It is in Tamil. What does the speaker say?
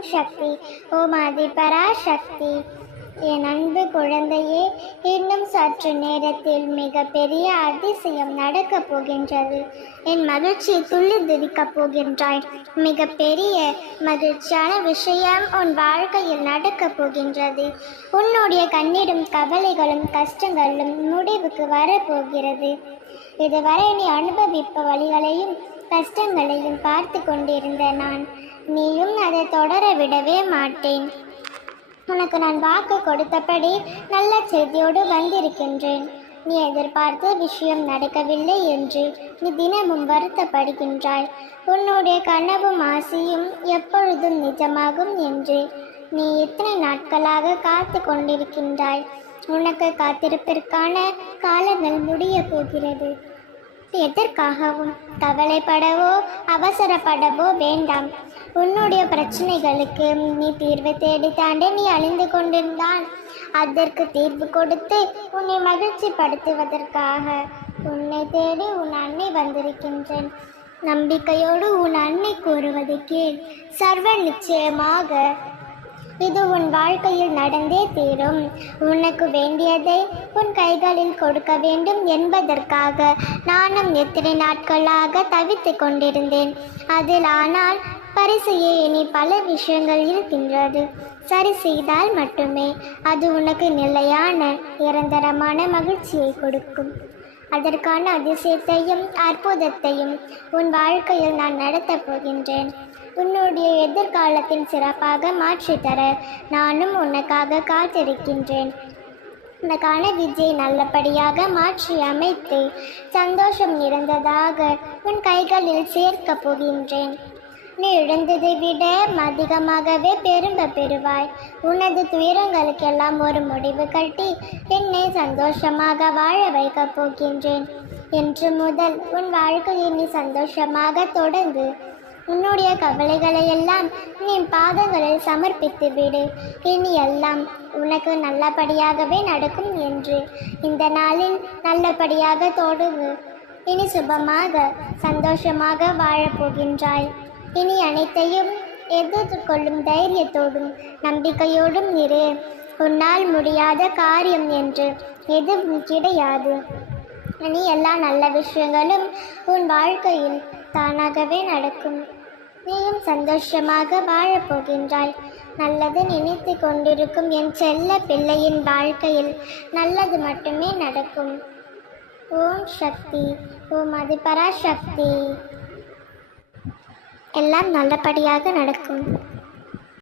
சக்தி ஓம் ஆதி பராசக்தி. என் அன்பு குழந்தையே சற்று நேரத்தில் மிக பெரிய அதிசயம் நடக்கப் போகின்றது. என் மகிழ்ச்சியை துள்ளி துதிக்கப் போகின்றாய். மிக பெரிய மகிழ்ச்சியான விஷயம் உன் வாழ்க்கையில் நடக்கப் போகின்றது. உன்னுடைய கண்ணீரும் கவலைகளும் கஷ்டங்களும் முடிவுக்கு வரப்போகிறது. இதுவரை நீ அனுபவிப்ப வழிகளையும் கஷ்டங்களையும் பார்த்து கொண்டிருந்த நான் நீயும் அதை தொடர விடவே மாட்டேன். உனக்கு நான் வாக்கு கொடுத்தபடி நல்ல செய்தியோடு வந்திருக்கின்றேன். நீ எதிர்பார்த்த விஷயம் நடக்கவில்லை என்று நீ தினமும் வருத்தப்படுகின்றாய். உன்னுடைய கனவும் ஆசையும் எப்பொழுதும் நிஜமாகும் என்று நீ இத்தனை நாட்களாக காத்து கொண்டிருக்கின்றாய். உனக்கு காத்திருப்பிற்கான காலங்கள் முடிய போகிறது. எதற்காகவும் கவலைப்படவோ அவசரப்படவோ வேண்டாம். உன்னுடைய பிரச்சனைகளுக்கு நீ தீர்வு தேடித்தாண்டே நீ அழிந்து கொண்டிருந்தான். அதற்கு தீர்வு கொடுத்து உன்னை மகிழ்ச்சிப்படுத்துவதற்காக உன்னை தேடி உன் அன்னை வந்திருக்கின்றேன். நம்பிக்கையோடு உன் அன்னை கூறுவது கீழ் சர்வ நிச்சயமாக இது உன் வாழ்க்கையில் நடந்தே தீரும். உனக்கு வேண்டியதை உன் கைகளில் கொடுக்க வேண்டும் என்பதற்காக நானும் எத்தனை நாட்களாக தவித்து கொண்டிருந்தேன். அதில் ஆனால் பரிசைய இனி பல விஷயங்கள் இருக்கின்றது சரி செய்தால் மட்டுமே அது உனக்கு நிலையான நிரந்தரமான மகிழ்ச்சியை கொடுக்கும். அதற்கான அதிசயத்தையும் அற்புதத்தையும் உன் வாழ்க்கையில் நான் நடத்தப் போகின்றேன். உன்னுடைய எதிர்காலத்தின் சிறப்பாக மாற்றித்தர நானும் உனக்காக காத்திருக்கின்றேன். உனக்கான விஜயை நல்லபடியாக மாற்றி அமைத்து சந்தோஷம் நிறைந்ததாக உன் கைகளில் சேர்க்கப் போகின்றேன். நீ இழந்ததை விட அதிகமாகவே பெரும்ப பெறுவாய். உனது துயரங்களுக்கெல்லாம் ஒரு முடிவு கட்டி என்னை சந்தோஷமாக வாழ வைக்கப் போகின்றேன். என்று முதல் உன் வாழ்க்கையை நீ சந்தோஷமாக தொடங்கு. உன்னுடைய கவலைகளை எல்லாம் நீ பாதங்களில் சமர்ப்பித்து விடு. இனி எல்லாம் உனக்கு நல்லபடியாகவே நடக்கும் என்று. இந்த நாளில் நல்லபடியாக தொடங்கு இனி சுபமாக சந்தோஷமாக வாழப்போகின்றாய் இனி அனைத்தையும் எதிர்கொள்ளும் தைரியத்தோடும் நம்பிக்கையோடும் இரு. உன்னால் முடியாத காரியம் என்று எதுவும் கிடையாது. இனி எல்லா நல்ல விஷயங்களும் உன் வாழ்க்கையில் தானாகவே நடக்கும். நீயும் சந்தோஷமாக வாழப்போகின்றாய் நல்லது நினைத்து கொண்டிருக்கும் என் செல்ல பிள்ளையின் வாழ்க்கையில் நல்லது மட்டுமே நடக்கும். ஓம் சக்தி. ஓம் அதிபரா சக்தி எல்லாம் நல்லபடியாக நடக்கும்.